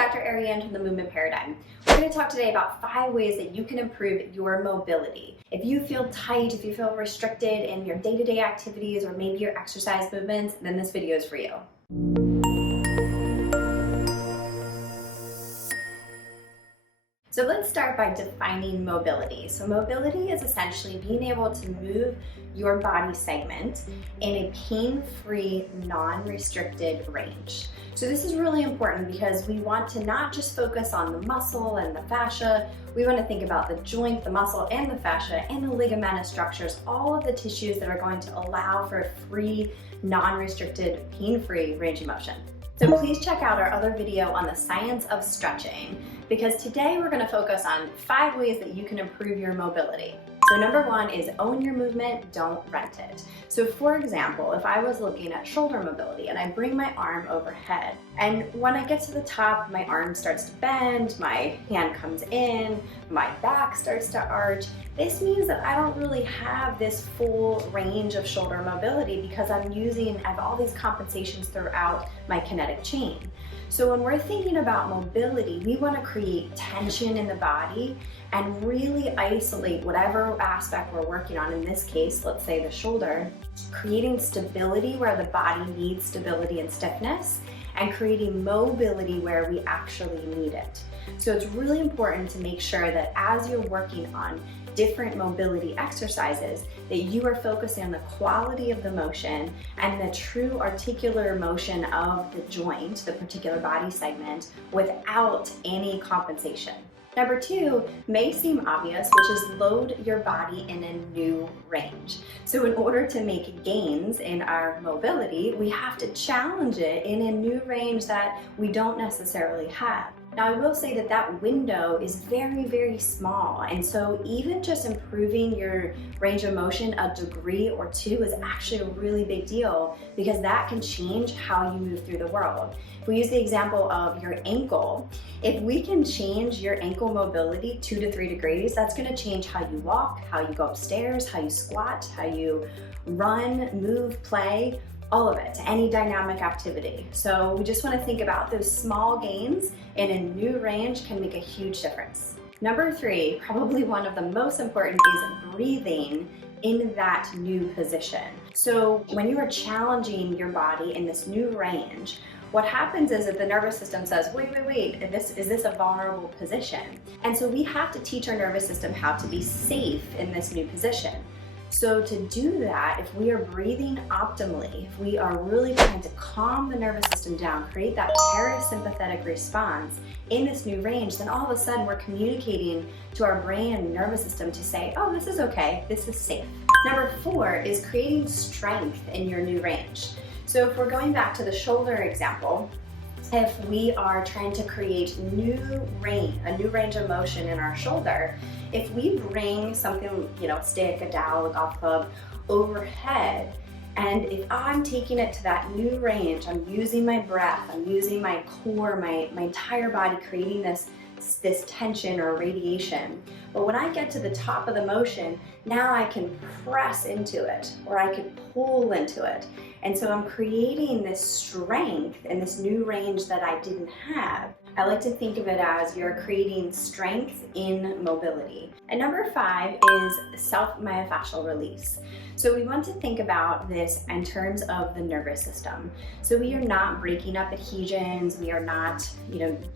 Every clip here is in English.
Dr. Ariane from the Movement Paradigm. We're going to talk today about 5 ways that you can improve your mobility. If you feel tight, if you feel restricted in your day-to-day activities or maybe your exercise movements, then this video is for you. So let's start by defining mobility. So mobility is essentially being able to move your body segment in a pain-free, non-restricted range. So this is really important because we want to not just focus on the muscle and the fascia, we want to think about the joint, the muscle, and the fascia, and the ligamentous structures, all of the tissues that are going to allow for a free, non-restricted, pain-free range of motion. So please check out our other video on the science of stretching, because today we're going to focus on 5 ways that you can improve your mobility. So number 1 is own your movement, don't rent it. So for example, if I was looking at shoulder mobility and I bring my arm overhead, and when I get to the top, my arm starts to bend, my hand comes in, my back starts to arch, this means that I don't really have this full range of shoulder mobility because I have all these compensations throughout my kinetic chain. So when we're thinking about mobility, we want to create tension in the body and really isolate whatever aspect we're working on. In this case, let's say the shoulder, creating stability where the body needs stability and stiffness, and creating mobility where we actually need it. So it's really important to make sure that as you're working on different mobility exercises, that you are focusing on the quality of the motion and the true articular motion of the joint, the particular body segment, without any compensation. Number 2 may seem obvious, which is load your body in a new range. So in order to make gains in our mobility, we have to challenge it in a new range that we don't necessarily have. Now I will say that that window is very, very small, and so even just improving your range of motion a degree or 2 is actually a really big deal, because that can change how you move through the world. If we use the example of your ankle, if we can change your ankle mobility 2 to 3 degrees, that's going to change how you walk, how you go upstairs, how you squat, how you run, move, play, all of it, any dynamic activity. So we just want to think about those small gains in a new range can make a huge difference. Number 3, probably one of the most important, is breathing in that new position. So when you are challenging your body in this new range, what happens is that the nervous system says, wait, is this a vulnerable position? And so we have to teach our nervous system how to be safe in this new position. So to do that, if we are breathing optimally, if we are really trying to calm the nervous system down, create that parasympathetic response in this new range, then all of a sudden we're communicating to our brain and nervous system to say, oh, this is okay, this is safe. Number 4 is creating strength in your new range. So if we're going back to the shoulder example, if we are trying to create a new range of motion in our shoulder, if we bring something, a stick, a dowel, a golf club, overhead, and if I'm taking it to that new range, I'm using my breath, I'm using my core, my entire body, creating this tension or radiation. But when I get to the top of the motion, now I can press into it, or I can pull into it. And so I'm creating this strength in this new range that I didn't have. I like to think of it as you're creating strength in mobility. And number 5 is self-myofascial release. So we want to think about this in terms of the nervous system. So we are not breaking up adhesions, we are not,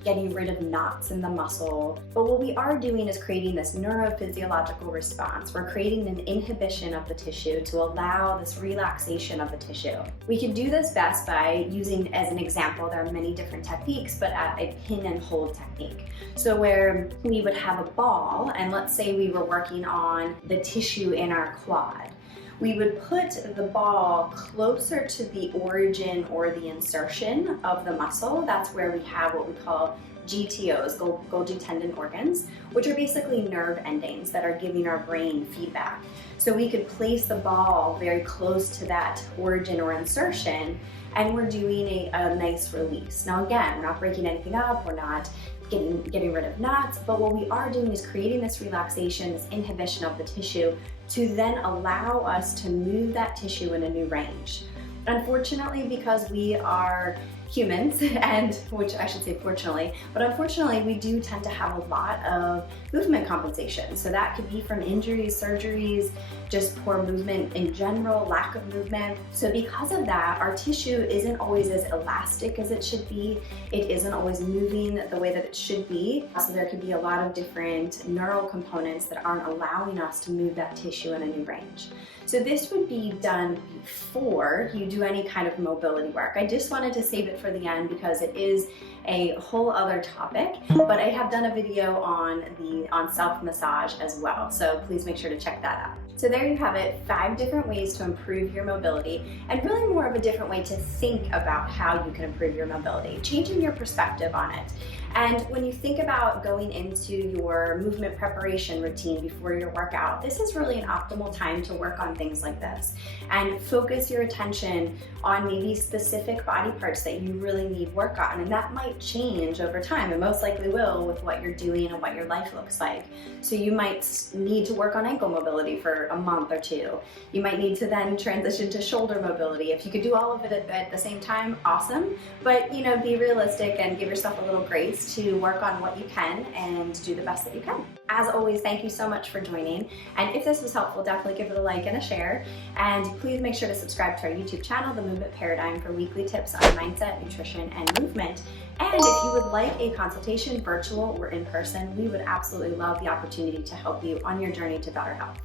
getting rid of knots in the muscle, but what we are doing is creating this neurophysiological response. We're creating an inhibition of the tissue to allow this relaxation of the tissue. We can do this best by using, as an example, there are many different techniques, but a pin and hold technique. So where we would have a ball, and let's say we were working on the tissue in our quad. We would put the ball closer to the origin or the insertion of the muscle. That's where we have what we call GTOs, Golgi tendon organs, which are basically nerve endings that are giving our brain feedback. So we could place the ball very close to that origin or insertion, and we're doing a nice release. Now again, we're not breaking anything up, we're not getting rid of knots, but what we are doing is creating this relaxation, this inhibition of the tissue to then allow us to move that tissue in a new range. Unfortunately, because we are humans, and which I should say fortunately, but unfortunately we do tend to have a lot of movement compensation. So that could be from injuries, surgeries, just poor movement in general, lack of movement. So because of that, our tissue isn't always as elastic as it should be. It isn't always moving the way that it should be. So there could be a lot of different neural components that aren't allowing us to move that tissue in a new range. So this would be done before you do any kind of mobility work. I just wanted to save it for the end because it is a whole other topic, but I have done a video on self-massage as well, so please make sure to check that out. So there you have it, 5 different ways to improve your mobility, and really more of a different way to think about how you can improve your mobility, changing your perspective on it. And when you think about going into your movement preparation routine before your workout, this is really an optimal time to work on things like this and focus your attention on maybe specific body parts that you really need work on. And that might change over time, and most likely will with what you're doing and what your life looks like. So you might need to work on ankle mobility for a month or 2. You might need to then transition to shoulder mobility. If you could do all of it at the same time, awesome. But be realistic and give yourself a little grace to work on what you can and do the best that you can. As always, thank you so much for joining. And if this was helpful, definitely give it a like and a share. And please make sure to subscribe to our YouTube channel, The Movement Paradigm, for weekly tips on mindset, nutrition, and movement. And if you would like a consultation, virtual or in person, we would absolutely love the opportunity to help you on your journey to better health.